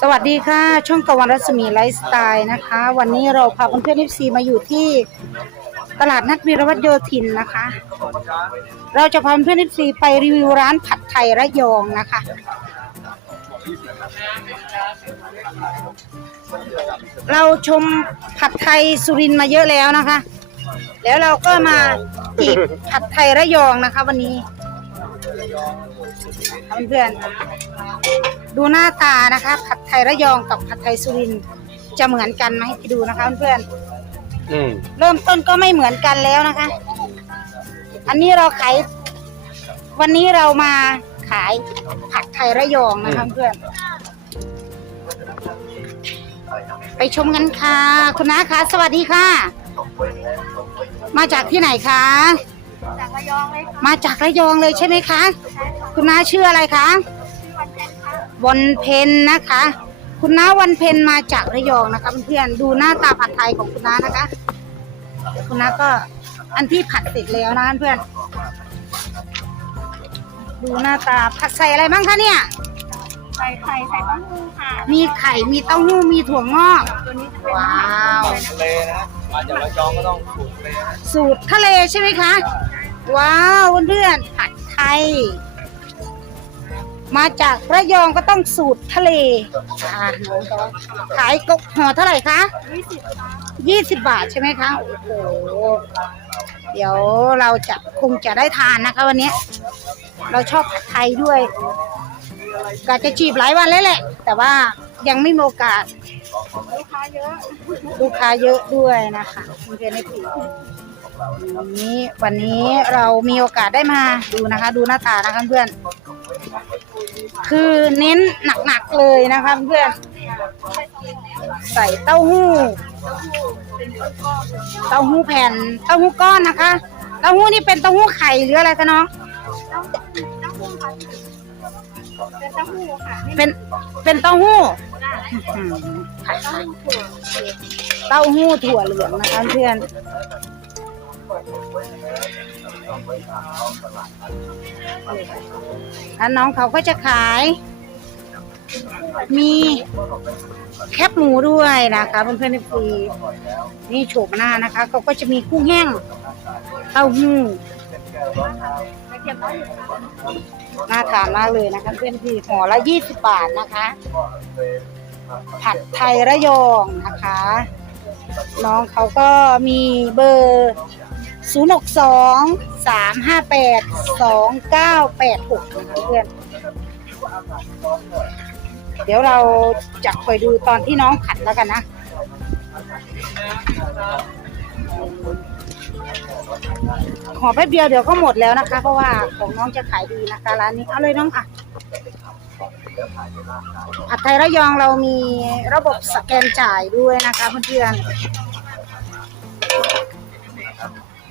สวัสดีค่ะ ช่องตะวันรัศมีไลฟ์สไตล์นะคะ วันนี้เราพาเพื่อนๆ FC มาอยู่ที่ตลาดนัดวีรวัตโยธินนะคะ เราจะพาเพื่อนๆ FC ไปรีวิวร้านผัดไทยระยองนะคะเราชมผัดไทยสุรินทร์มาเยอะแล้วนะคะ แล้วเราก็มาจีบผัดไทยระยองนะคะ วันนี้เพื่อนๆ ดูหน้าตานะคะ ผัดไทยระยองกับผัดไทยสุรินทร์จะเหมือนกันไหมไปดูนะคะเพื่อนอืมๆเริ่มต้นก็ไม่เหมือนกันแล้วนะคะ อันนี้เราขายวันนี้เรามาขายผัดไทยระยองนะคะเพื่อน ไปชมกันค่ะ คุณน้าคะสวัสดีค่ะ มาจากที่ไหนคะ จากระยองเลยค่ะมาจากระยองเลยใช่ไหมคะ คุณน้าชื่ออะไรคะ วันเพ็ญนะคะ คุณน้าวันเพ็ญมาจากระยองนะคะเพื่อนๆดูหน้าตาผัดไทยของคุณน้านะคะคุณน้าก็อันที่ผัดเสร็จแล้วนะเพื่อน ดูหน้าตาผัดใส่อะไรบ้างคะเนี่ยใส่ไข่ใส่เต้าหู้ค่ะ มีไข่ มีเต้าหู้ มีถั่วงอกตัวนี้จะเป็นว้าวทะเลนะมาจากระยองก็ต้องถูกทะเลนะสูตรทะเลใช่ไหมคะ ว้าวเพื่อนๆผัดไทย มาจากระยองก็ต้องสูตรทะเลอ่าน้องก็ขายกบห่อเท่าไหร่คะยี่สิบบาทใช่ไหมคะโอ้โหเดี๋ยวเราจะคงจะได้ทานนะคะวันนี้ เราชอบผัดไทยด้วยกะจะจีบหลายวันแล้วแหละ แต่ว่ายังไม่มีโอกาส ลูกค้าเยอะ ลูกค้าเยอะด้วยนะคะคุณเพื่อนในปีวันนี้วันนี้เรามีโอกาสได้มาดูนะคะ ดูหน้าตานะคะเพื่อน คือเน้นหนักๆเลยนะคะเพื่อนใส่เต้าหู้ เต้าหู้แผ่น เต้าหู้ก้อนนะคะ เต้าหู้นี่เป็นเต้าหู้ไข่หรืออะไรคะน้องเต้าเต้าหู้ค่ะเป็นเต้าหู้ค่ะเป็นเป็นเต้าหู้จ้าอืมเต้าหู้ถั่วเต้าหู้ถั่วเหลืองนะคะเพื่อน แล้วน้องเขาก็จะขาย มีแคบหมูด้วยนะคะเพื่อนๆฟรีนี่โฉบหน้านะคะ เขาก็จะมีกุ้งแห้งเต้าหู้กระเทียมเต้าหู้น่าทานมากเลยนะคะเพื่อนพี่ห่อละยี่สิบบาทนะคะ ผัดไทยระยองนะคะ น้องเขาก็มีเบอร์ ศูนย์หกสองสามห้าแปดสองเก้าแปดหกนะคะเพื่อน เดี๋ยวเราจะคอยดูตอนที่น้องผัดแล้วกันนะ ขอแป๊บเดียวเดี๋ยวก็หมดแล้วนะคะ เพราะว่าของน้องจะขายดีนะคะร้านนี้ เอาเลยน้องอะผัดไทยระยองเรามีระบบสแกนจ่ายด้วยนะคะเพื่อนๆ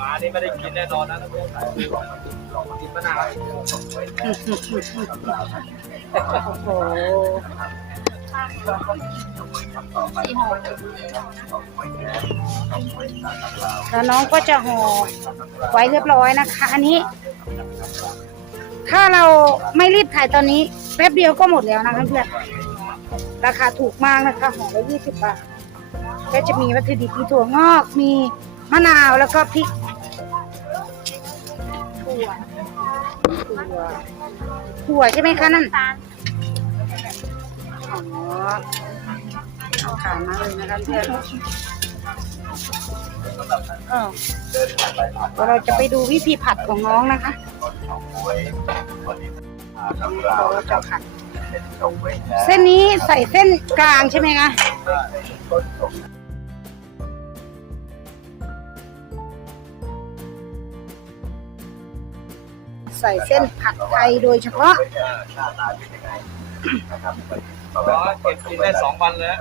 มานี่ไม่ได้กินแน่นอนนะถ้าไม่ขากินมะนาวโอ้โหแล้วน้องก็จะห่อไว้เรียบร้อยนะคะ อันนี้ ถ้าเราไม่รีบขายตอนนี้แป๊บเดียวก็หมดแล้วนะคะเพื่อนราคาถูกมากนะคะห่อละยี่สิบบาทก็จะมีวัตถุดิบมีถั่วงอกมีมะนาวแล้วก็พริก ถั่วถั่วถั่วใช่ไหมคะนั่นตาลอ๋อเอาขามากเลยนะคะเพื่อนเออเดี๋ยวเราจะไปดูวิธีผัดของน้องนะคะเราจะผัดเส้นนี้ใส่เส้นกลางใช่ไหมคะ ใส่เส้นผัดไทยโดยเฉพาะอ๋อเก็บกินได้สองวันเลยนะ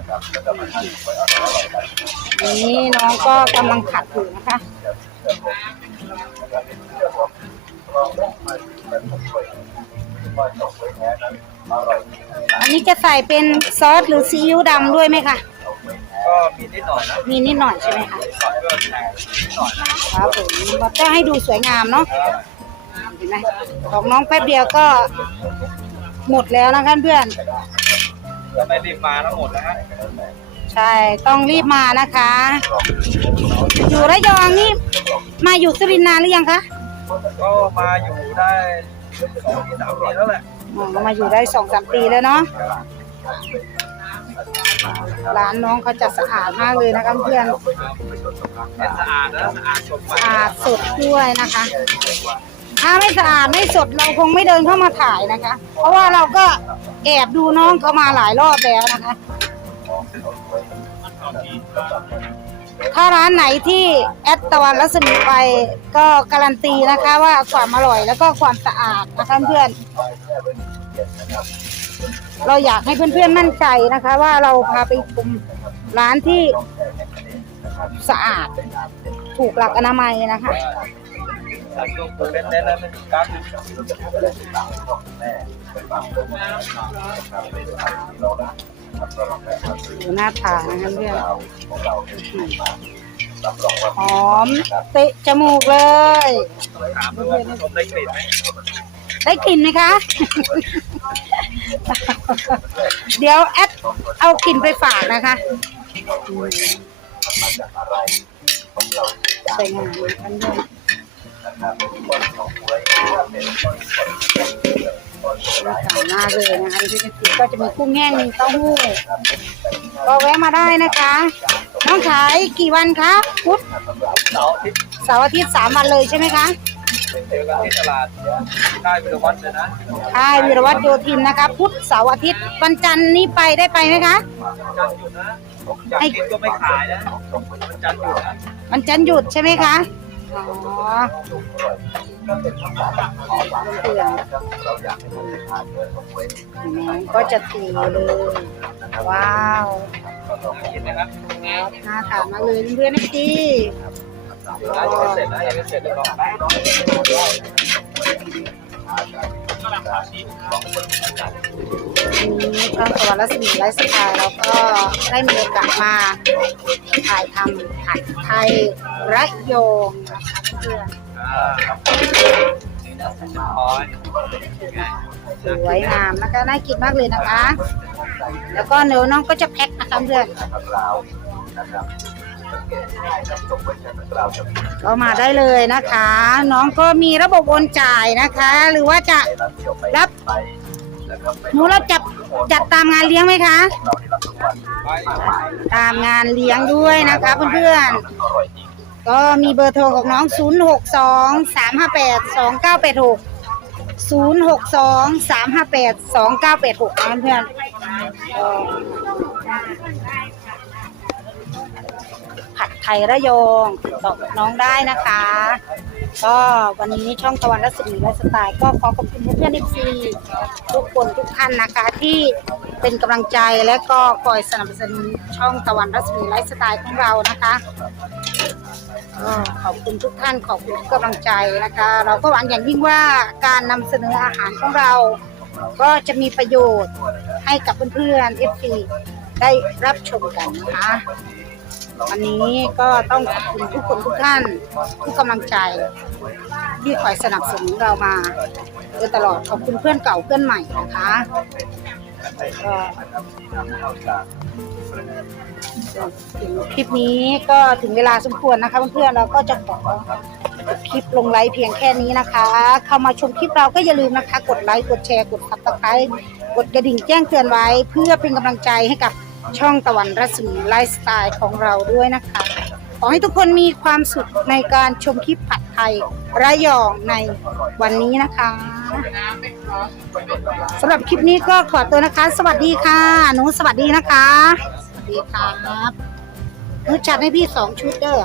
นี่น้องก็กำลังขัดอยู่นะคะอันนี้จะใส่เป็นซอสหรือซีอิ๊วดำด้วยไหมคะก็มีนิดหน่อยนะมีนิดหน่อยใช่ไหมคะสับก็แข็งนิดหน่อยนะครับผมเราจะให้ดูสวยงามเนาะ เห็นไหมของน้องแป๊บเดียวก็หมดแล้วนะคะเพื่อน จะไม่รีบมาทั้งหมดนะฮะใช่ ต้องรีบมานะคะ อยู่ระยองนี่มาอยู่สุรินทร์นานหรือยังคะก็มาอยู่ได้สองปีสามปีแล้วแหละอ๋อมาอยู่ได้สองสามปีแล้วเนาะ ร้านน้องเขาจะสะอาดมากเลยนะคะเพื่อนเป็นสะอาดนะสะอาดสดใหม่สะอาดสดด้วยนะคะ ถ้าไม่สะอาดไม่สดเราคงไม่เดินเข้ามาถ่ายนะคะ เพราะว่าเราก็แอบดูน้องเขามาหลายรอบแล้วนะคะ ถ้าร้านไหนที่แอดตะวันรัศมีไปก็การันตีนะคะว่าความอร่อยแล้วก็ความสะอาดนะคะเพื่อนเราอยากให้เพื่อนๆมั่นใจนะคะ ว่าเราพาไปชมร้านที่สะอาดถูกหลักอนามัยนะคะ ดูหน้าทานนะคะเพื่อนหอมเตะจมูกเลย ถามว่าผมได้กลิ่นไหมได้กลิ่นไหมคะ เดี๋ยวแอดเอากลิ่นไปฝากนะคะสวยงามเลยท่านผู้ชมน่าทานมากเลยนะคะที่นี่ก็จะมีกุ้งแห้งมีเต้าหู้ก็แวะมาได้นะคะ น้องขายกี่วันคะพุธเสาร์อาทิตย์เสาร์อาทิตย์สามวันเลยใช่ไหมคะเจอกันที่ตลาดได้วิรวัฒน์เลยนะค่ายวีรวัตรโยธินนะคะ พุธเสาร์อาทิตย์วันจันทร์นี้ไปได้ไปไหมคะ จันทร์หยุดนะอยากกินก็ไม่ขายนะวันจันทร์หยุดนะ วันจันทร์หยุดใช่ไหมคะ อ๋อเตือกก็จะตีเลยว้าวกินนะครับน่าทานมากเลยเพื่อนๆพี่ยังไม่เสร็จนะยังไม่เสร็จเลย หรอกนี้ช่องสวรรค์รัศมีไลฟ์สไตล์แล้วก็ได้มีโอกาสมาถ่ายทำผัดไทยระยองนะคะเพื่อนสวยงามนะคะน่ากินมากเลยนะคะ แล้วก็เนื้อน้องก็จะแพ็คนะคะเพื่อน ก็มาได้เลยนะคะ น้องก็มีระบบโอนจ่ายนะคะ หรือว่าจะรับหนูเราจับจัดตามงานเลี้ยงไหมคะ ตามงานเลี้ยงด้วยนะคะเพื่อนๆ ก็มีเบอร์โทรของน้อง 0 6 2 3 5 8 2 9 8 6 0 6 2 3 5 8 2 9 8 6นะเพื่อนๆก็ผัดไทยระยองติดต่อกับน้องได้นะคะ ก็วันนี้ช่องตะวันรัศมีไลฟ์สไตล์ก็ขอขอบคุณเพื่อนๆเอฟซีทุกคนทุกท่านนะคะ ที่เป็นกำลังใจและก็คอยสนับสนุนช่องตะวันรัศมีไลฟ์สไตล์ของเรานะคะขอบคุณทุกท่านขอบคุณทุกกำลังใจนะคะ เราก็หวังอย่างยิ่งว่าการนำเสนออาหารของเรา ก็จะมีประโยชน์ให้กับเพื่อนๆเอฟซีได้รับชมกันนะคะ วันนี้ก็ต้องขอบคุณทุกคนทุกท่านทุกกำลังใจ ที่คอยสนับสนุนเรามาโดยตลอดขอบคุณเพื่อนเก่าเพื่อนใหม่นะคะคลิปนี้ก็ถึงเวลาสมควรนะคะเพื่อนๆเราก็จะขอคลิปลงไลฟ์เพียงแค่นี้นะคะ เข้ามาชมคลิปเราก็อย่าลืมนะคะ กดไลค์กดแชร์กดซับสไครต์กดกระดิ่งแจ้งเตือนไว้ เพื่อเป็นกำลังใจให้กับ ช่องตะวันรัศมีไลฟ์สไตล์ของเราด้วยนะคะ ขอให้ทุกคนมีความสุขในการชมคลิปผัดไทยระยองในวันนี้นะคะสำหรับคลิปนี้ก็ขอตัวนะคะ สวัสดีค่ะ หนูสวัสดีนะคะ สวัสดีครับหนูจัดให้พี่สองชุดเด้อ